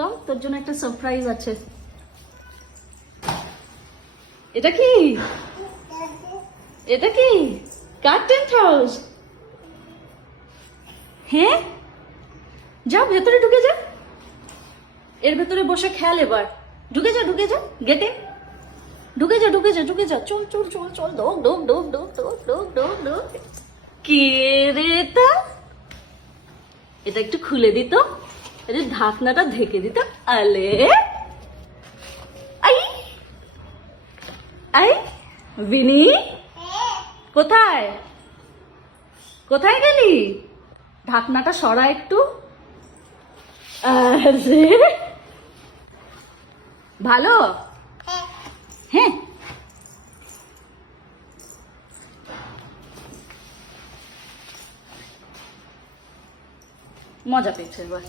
কাম, তোর জন্য একটা সারপ্রাইজ আছে। এটা কি? এটা কি? কার টেন্ট হাউস? হ্যাঁ, যা ভেতরে ঢুকে যা, এর ভেতরে বসে খেল এবার। ঢুকে যা, ঢুকে যা, গেটে ঢুকে যা, ঢুকে যা, ঢুকে যা, চল চল চল চল, ডোক ডোক ডোক ডোক ডোক ডোক ডোক ডোক। কে রে এটা? এটা একটু খুলে দিত, এটা ঢাকনাটা ঢেকে দিত। আলে আই আই, বিনি কোথায়? কোথায় গেলি? ঢাকনাটা সরা একটু। আরে ভালো। হ্যাঁ, মজা পেয়েছে এবার।